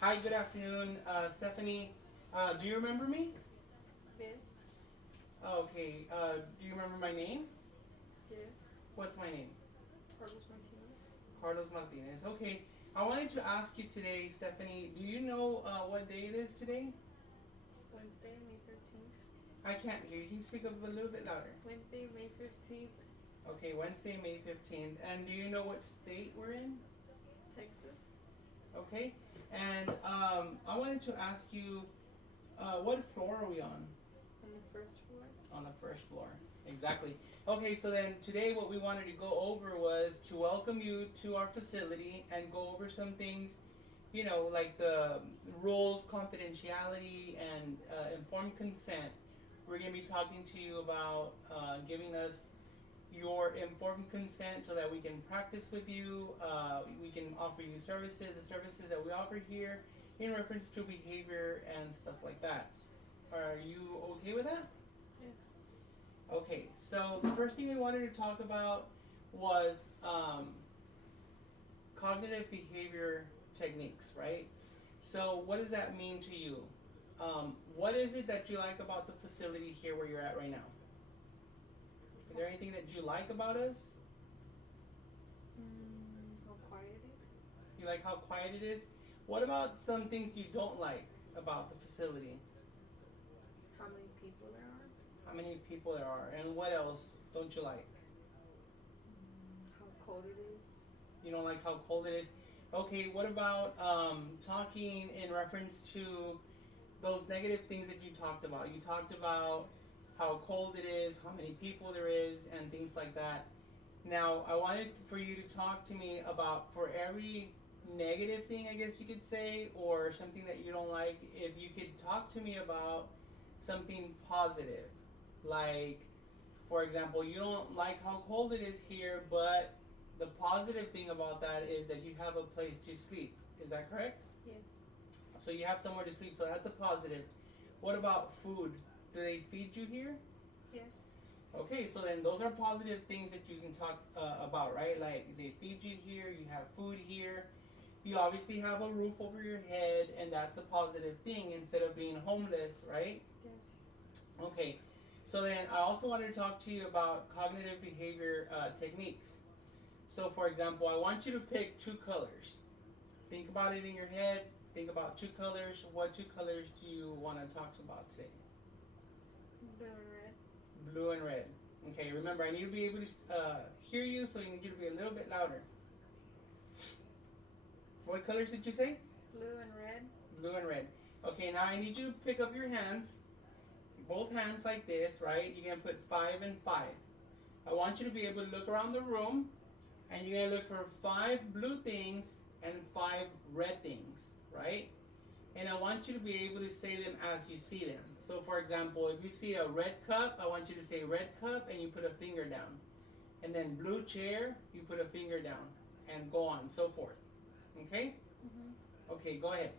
Hi, good afternoon, Stephanie. Do you remember me? Yes, Okay. Do you remember my name? yes. What's my name? Carlos Martinez. Carlos Martinez. Okay. I wanted to ask you today, Stephanie. Do you know what day it is today? Wednesday, May 13th. I can't hear you. Can you speak up a little bit louder? Wednesday, May 15th, Okay, Wednesday, May 15th. And do you know what state we're in? Texas. Okay. And I wanted to ask you, what floor are we on? On the first floor. On the first floor. Exactly. Okay, so then today what we wanted to go over was to welcome you to our facility and go over some things, like the rules, confidentiality, and informed consent. We're going to be talking to you about giving us your informed consent so that we can practice with you. We can offer you the services that we offer here in reference to behavior and stuff like that. Are you okay with that? Yes. Okay, so the first thing we wanted to talk about was cognitive behavior techniques, right? So, what does that mean to you? What is it that you like about the facility here where you're at right now? Is there anything that you like about us? How quiet it is. You like how quiet it is? What about some things you don't like about the facility? How many people there are. How many people there are? And what else don't you like? How cold it is. You don't like how cold it is? Okay, what about talking in reference to those negative things that you talked about? You talked about how cold it is, how many people there is, and things like that. Now, I wanted for you to talk to me about for every negative thing, I guess you could say, or something that you don't like, if you could talk to me about something positive. Like, for example, you don't like how cold it is here, but the positive thing about that is that you have a place to sleep. Is that correct? Yes. So you have somewhere to sleep, so that's a positive. What about food? Do they feed you here? Yes. Okay, so then those are positive things that you can talk about, right? Like they feed you here, you have food here, you obviously have a roof over your head, and that's a positive thing instead of being homeless, right? Yes. Okay, so then I also wanted to talk to you about cognitive behavior techniques. So, for example, I want you to pick two colors. Think about it in your head. Think about two colors. What two colors do you want to talk about today? Blue and red. Blue and red. Okay, remember, I need to be able to hear you, so I need you to be a little bit louder. What colors did you say? Blue and red. Blue and red. Okay, now I need you to pick up your hands, both hands like this, right? You're going to put 5 and 5. I want you to be able to look around the room, and you're going to look for 5 blue things and 5 red things, right? And I want you to be able to say them as you see them. So, for example, if you see a red cup, I want you to say red cup and you put a finger down. And then blue chair, you put a finger down. And go on, so forth. Okay? Mm-hmm. Okay, go ahead.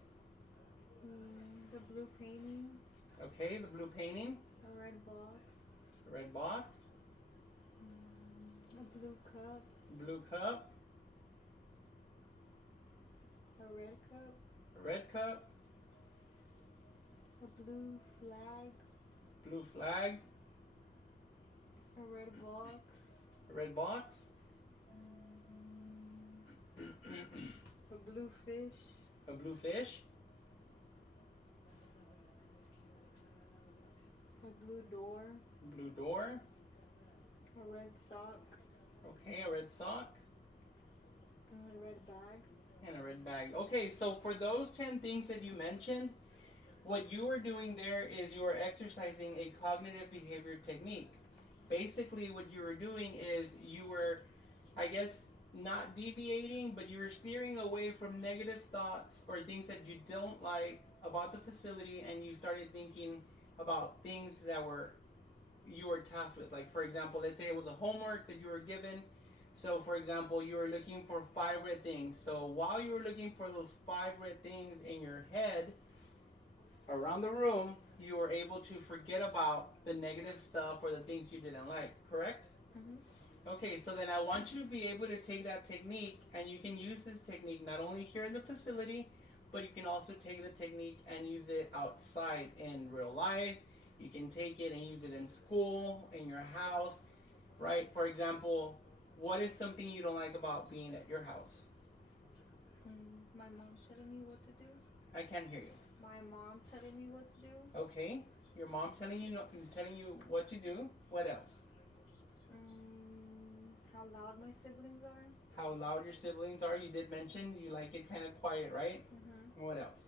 The blue painting. Okay, the blue painting, A red box. red box, A blue cup. blue cup, A red cup. red cup, A blue flag. blue flag, A red box. red box, A blue fish. a blue fish, A blue door. blue door, A red sock. okay, a red sock, And a red bag. and a red bag. Okay, so for those 10 things that you mentioned, what you are doing there is you are exercising a cognitive behavior technique. Basically, what you were doing is you were, I guess, not deviating, but you were steering away from negative thoughts or things that you don't like about the facility, and you started thinking about things that were you were tasked with. Like, for example, let's say it was a homework that you were given. So, for example, you were looking for 5 red things. So, while you were looking for those 5 red things in your head, around the room, you were able to forget about the negative stuff or the things you didn't like, correct? Mm-hmm. Okay, so then I want you to be able to take that technique, and you can use this technique not only here in the facility, but you can also take the technique and use it outside in real life. You can take it and use it in school, in your house, right? For example, what is something you don't like about being at your house? My mom telling me what to do. I can't hear you. My mom telling me what to do. Okay, your mom telling you what to do. What else? How loud my siblings are. How loud your siblings are. You did mention you like it kind of quiet, right? What else?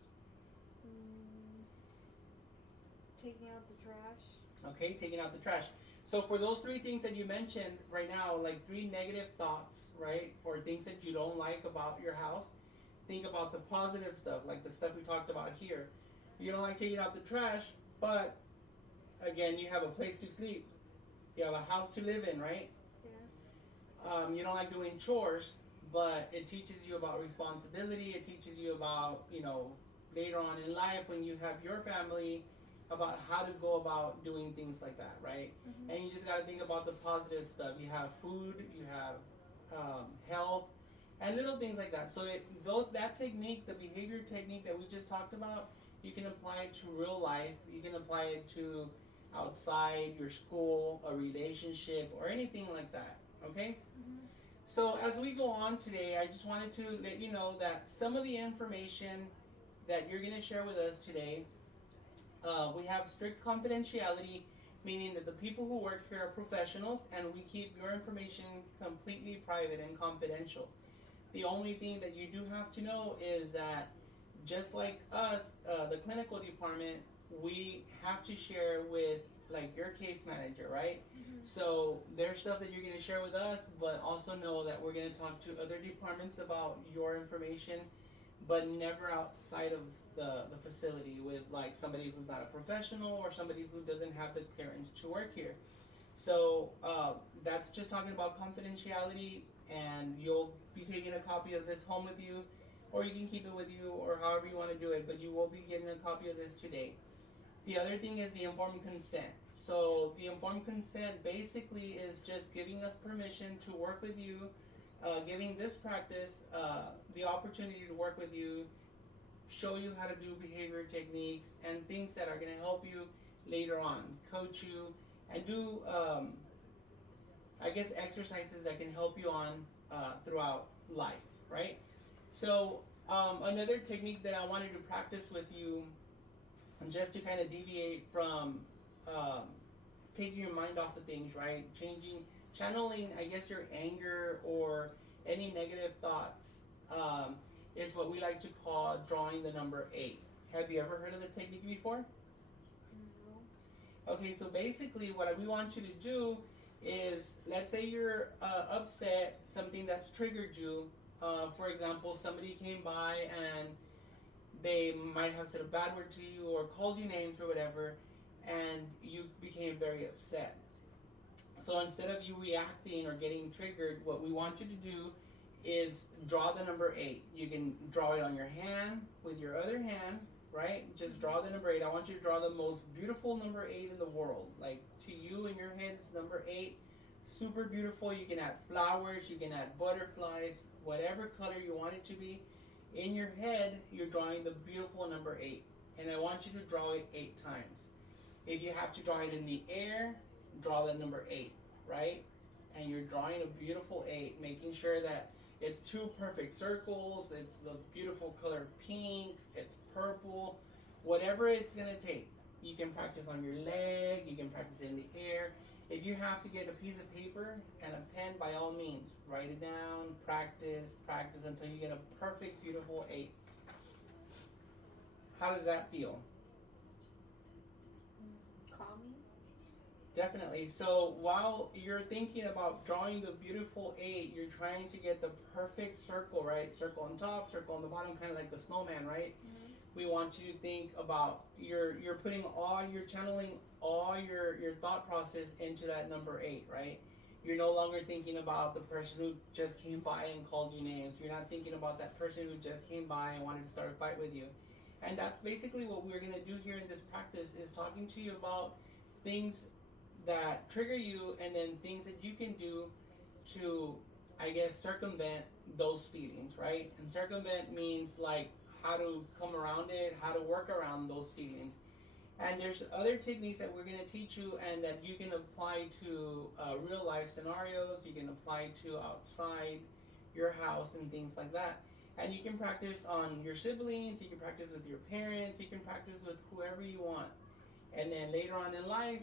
Taking out the trash. Okay, taking out the trash. So for those three things that you mentioned right now, like three negative thoughts, right, or things that you don't like about your house, think about the positive stuff, like the stuff we talked about here. You don't like taking out the trash, but again, you have a place to sleep. You have a house to live in, right? Yeah. You don't like doing chores, but it teaches you about responsibility. It teaches you about, later on in life when you have your family, about how to go about doing things like that, right? And you just got to think about the positive stuff. You have food, you have health, and little things like that. So that technique, the behavior technique that we just talked about, you can apply it to real life. You can apply it to outside, your school, a relationship, or anything like that, okay? So as we go on today, I just wanted to let you know that some of the information that you're going to share with us today, we have strict confidentiality, meaning that the people who work here are professionals and we keep your information completely private and confidential. The only thing that you do have to know is that just like us, the clinical department, we have to share with like your case manager, right? So there's stuff that you're going to share with us, but also know that we're going to talk to other departments about your information, but never outside of the facility with like somebody who's not a professional or somebody who doesn't have the clearance to work here. So that's just talking about confidentiality, and you'll be taking a copy of this home with you, or you can keep it with you, or however you want to do it, but you will be getting a copy of this today. The other thing is the informed consent. So the informed consent basically is just giving us permission to work with you, giving this practice the opportunity to work with you, show you how to do behavior techniques and things that are going to help you later on, coach you, and do, exercises that can help you on throughout life, right? So another technique that I wanted to practice with you, just to kind of deviate from taking your mind off of things, right? Channeling, I guess, your anger or any negative thoughts is what we like to call drawing the number 8. Have you ever heard of the technique before? No. Okay, so basically what we want you to do is, let's say you're upset, something that's triggered you. For example, somebody came by and they might have said a bad word to you or called you names or whatever, and you became very upset. So instead of you reacting or getting triggered, what we want you to do is draw the number 8. You can draw it on your hand with your other hand, right? Just draw the number 8. I want you to draw the most beautiful number 8 in the world. Like, to you in your head, it's number 8. Super beautiful. You can add flowers, you can add butterflies, whatever color you want it to be. In your head, you're drawing the beautiful number 8. And I want you to draw it 8 times. If you have to draw it in the air, draw that number 8, right? And you're drawing a beautiful 8, making sure that it's 2 perfect circles, it's the beautiful color pink, it's purple, whatever it's going to take. You can practice on your leg, you can practice in the air. If you have to get a piece of paper and a pen, by all means, write it down, practice until you get a perfect, beautiful 8. How does that feel? Calming. Definitely. So while you're thinking about drawing the beautiful 8, you're trying to get the perfect circle, right? Circle on top, circle on the bottom, kind of like the snowman, right? We want you to think about you're channeling all your thought process into that number 8, right? You're no longer thinking about the person who just came by and called you names. You're not thinking about that person who just came by and wanted to start a fight with you. And that's basically what we're going to do here in this practice, is talking to you about things that trigger you, and then things that you can do to, I guess, circumvent those feelings, right? And circumvent means like how to come around it, how to work around those feelings. And there's other techniques that we're going to teach you and that you can apply to real life scenarios. You can apply to outside your house and things like that. And you can practice on your siblings, you can practice with your parents, you can practice with whoever you want. And then later on in life,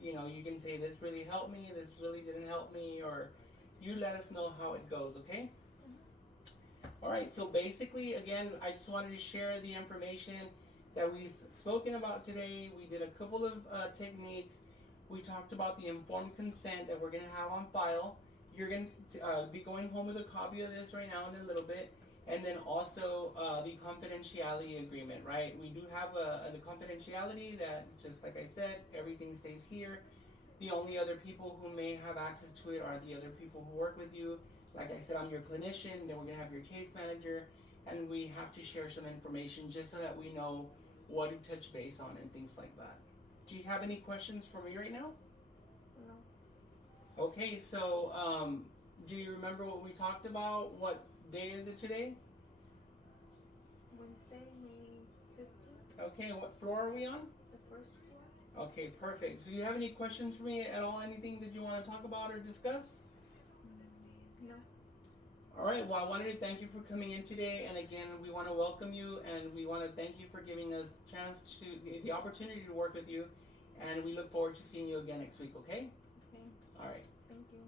you know, you can say, this really helped me, this really didn't help me, or you let us know how it goes, okay? All right, so basically, again, I just wanted to share the information that we've spoken about today. We did a couple of techniques. We talked about the informed consent that we're going to have on file. You're going to be going home with a copy of this right now in a little bit. And then also the confidentiality agreement, right? We do have a confidentiality that, just like I said, everything stays here. The only other people who may have access to it are the other people who work with you. Like I said, I'm your clinician, then we're going to have your case manager, and we have to share some information just so that we know what to touch base on and things like that. Do you have any questions for me right now? No. Okay, so do you remember what we talked about? What day is it today? Wednesday, May 15th. Okay, what floor are we on? The first floor. Okay, perfect. So do you have any questions for me at all? Anything that you want to talk about or discuss? No. All right, well, I wanted to thank you for coming in today, and again, we want to welcome you, and we want to thank you for giving us the opportunity to work with you, and we look forward to seeing you again next week, okay? Okay. All right.